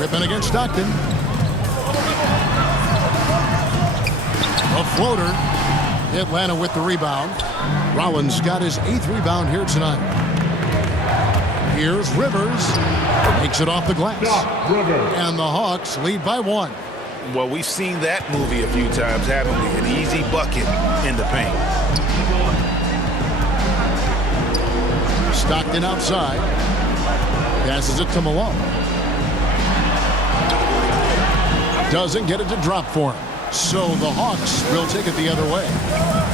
Ripping against Stockton. A floater. Atlanta with the rebound. Rollins got his 8th rebound here tonight. Here's Rivers. Makes it off the glass. And the Hawks lead by 1. Well, we've seen that movie a few times, haven't we? An easy bucket in the paint. Stockton outside. Passes it to Malone. Doesn't get it to drop for him. So the Hawks will take it the other way.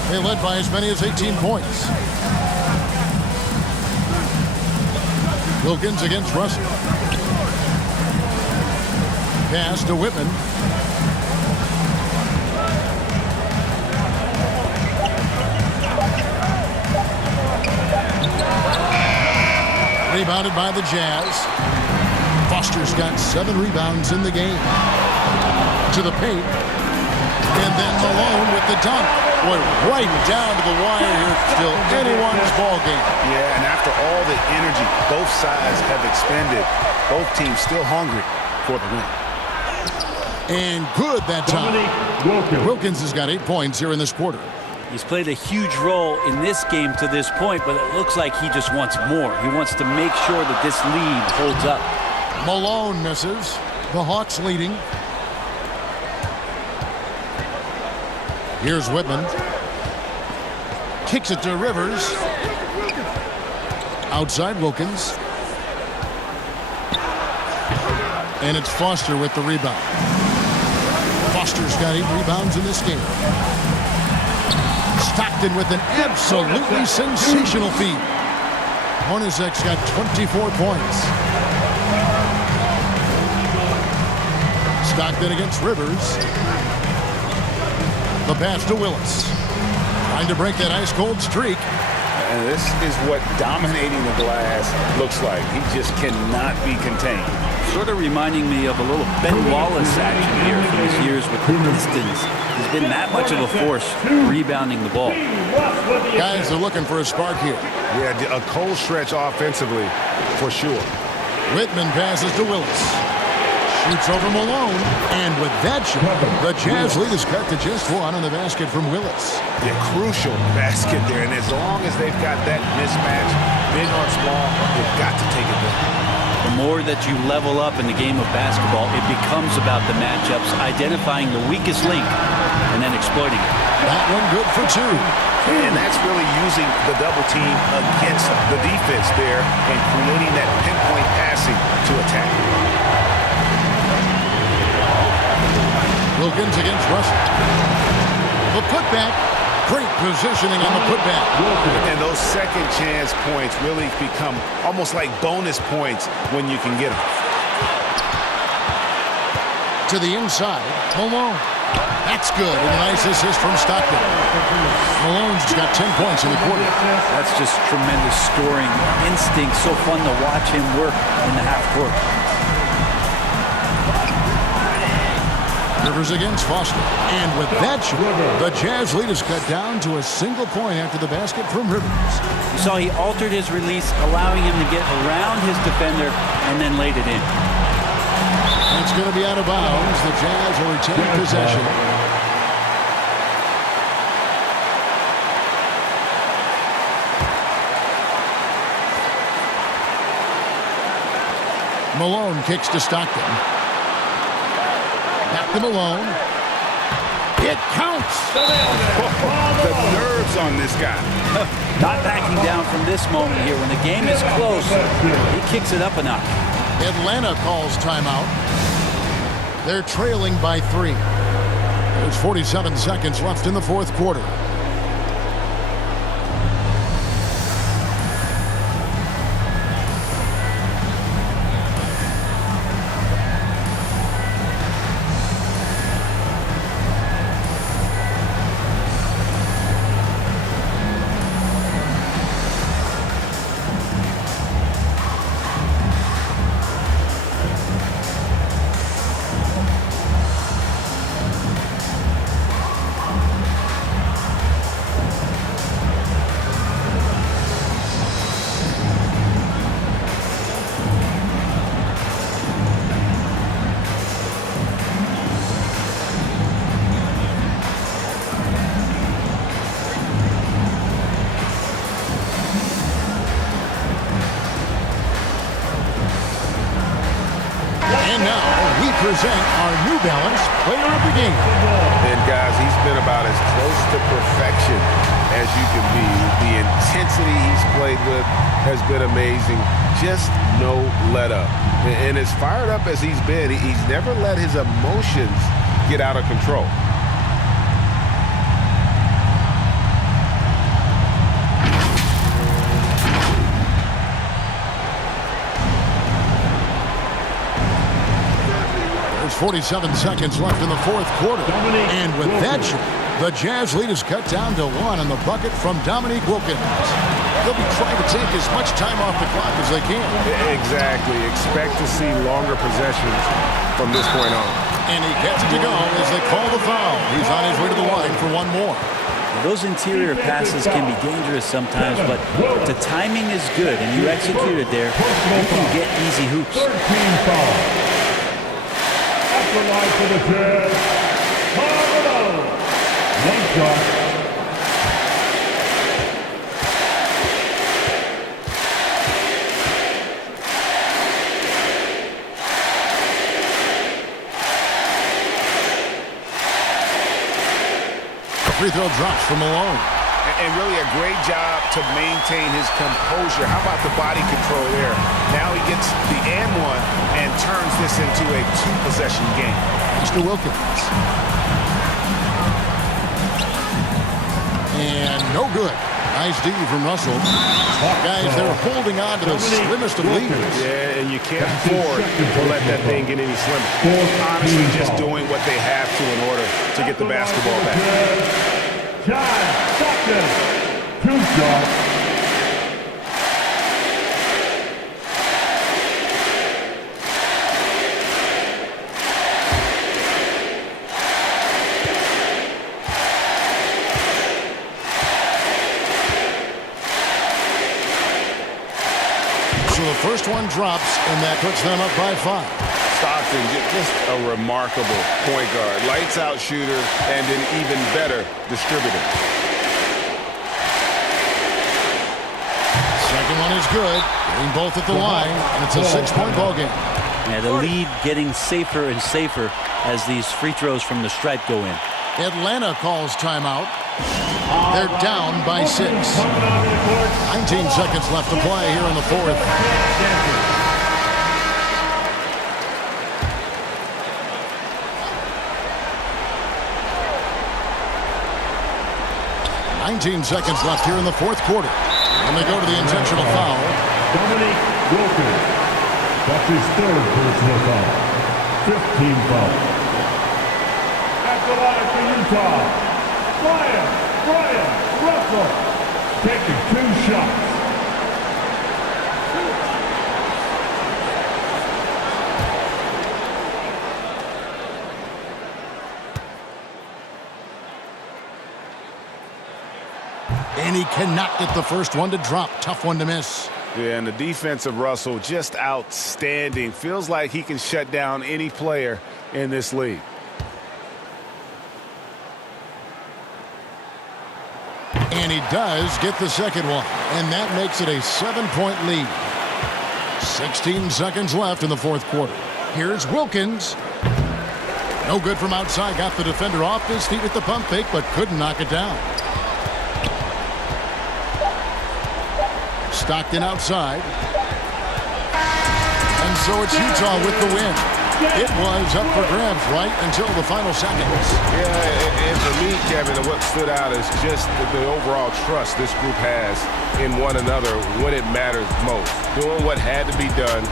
They led by as many as 18 points. Wilkins against Russell. Pass to Whitman. Rebounded by the Jazz. Foster's got 7 rebounds in the game. To the paint. And then Malone with the dunk. Boy, right down to the wire here. Still anyone's ball game. Yeah, and after all the energy both sides have expended, both teams still hungry for the win. And good that time. Wilkins has got 8 points here in this quarter. He's played a huge role in this game to this point, but it looks like he just wants more. He wants to make sure that this lead holds up. Malone misses. The Hawks leading. Here's Whitman. Kicks it to Rivers. Outside Wilkins. And it's Foster with the rebound. Foster's got 8 rebounds in this game. Stockton with an absolutely sensational feed. Hornacek's got 24 points. Stockton against Rivers. The pass to Willis. Trying to break that ice-cold streak. And this is what dominating the glass looks like. He just cannot be contained. Sort of reminding me of a little Ben Wallace action here from his years with the Pistons. He's been that much of a force rebounding the ball. Guys are looking for a spark here. Yeah, a cold stretch offensively for sure. Whitman passes to Willis. Shoots over Malone. And with that shot, the Jazz lead is cut to just 1 on the basket from Willis. The crucial basket there. And as long as they've got that mismatch, big on small, they've got to take it there. The more that you level up in the game of basketball, it becomes about the matchups, identifying the weakest link, and then exploiting it. That one good for 2. And that's really using the double team against the defense there and creating that pinpoint passing to attack. Wilkins against Russell. The putback. Great positioning on the putback. And those second chance points really become almost like bonus points when you can get them. To the inside, Malone. That's good. And a nice assist from Stockton. Malone's got 10 points in the quarter. That's just tremendous scoring instinct. So fun to watch him work in the half court. Rivers against Foster. And with that shot, the Jazz lead is cut down to a single point after the basket from Rivers. You saw he altered his release, allowing him to get around his defender and then laid it in. It's going to be out of bounds. The Jazz will retain possession. Malone kicks to Stockton. Back to Malone. It counts. The nerves on this guy. Not backing down from this moment here. When the game is close, he kicks it up a notch. Atlanta calls timeout. They're trailing by 3. There's 47 seconds left in the fourth quarter. Present our New Balance Player of the Game. And guys, he's been about as close to perfection as you can be. The intensity he's played with has been amazing. Just no let up. And as fired up as he's been, he's never let his emotions get out of control. There's 47 seconds left in the fourth quarter. And with that shot, the Jazz lead is cut down to 1 on the bucket from Dominique Wilkins. They'll be trying to take as much time off the clock as they can. Exactly. Expect to see longer possessions from this point on. And he gets it to go as they call the foul. He's on his way to the line for one more. Those interior passes can be dangerous sometimes, but if the timing is good and you execute it there, you can get easy hoops. 13 fouls. The line for the Jazz, Carmelo. One shot. The free throw drops from Malone. And really a great job to maintain his composure. How about the body control there? Now he gets the and one and turns this into a 2-possession game. Mr. Wilkins. And no good. Nice D from Russell. Guys, they're holding on to the slimmest of leaders. Yeah, and you can't afford to let that thing get any slimmer. Honestly, just doing what they have to in order to get the basketball back. John Stockton, 2 shots. So the first one drops, and that puts them up by 5. Stockton, just a remarkable point guard. Lights out shooter and an even better distributor. Second one is good. Getting both at the line, and it's a 6-point ball game. Yeah, the lead getting safer and safer as these free throws from the stripe go in. Atlanta calls timeout. They're down by 6. 19 seconds left to play here in the fourth. 19 seconds left here in the fourth quarter. And they go to the intentional foul. Dominique Wilkins. That's his 3rd personal foul. 15 fouls. At the line for Utah, Brian Russell taking 2 shots. And he cannot get the first one to drop. Tough one to miss. Yeah, and the defense of Russell, just outstanding. Feels like he can shut down any player in this league. And he does get the second one. And that makes it a 7-point lead. 16 seconds left in the fourth quarter. Here's Wilkins. No good from outside. Got the defender off his feet at the pump fake, but couldn't knock it down. Stockton outside. And so it's Utah with the win. It was up for grabs right until the final seconds. Yeah, and for me, Kevin, what stood out is just the overall trust this group has in one another when it matters most. Doing what had to be done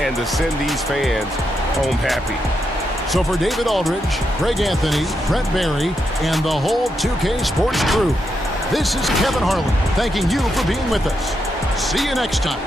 and to send these fans home happy. So for David Aldridge, Greg Anthony, Brent Barry, and the whole 2K Sports crew, this is Kevin Harlan thanking you for being with us. See you next time.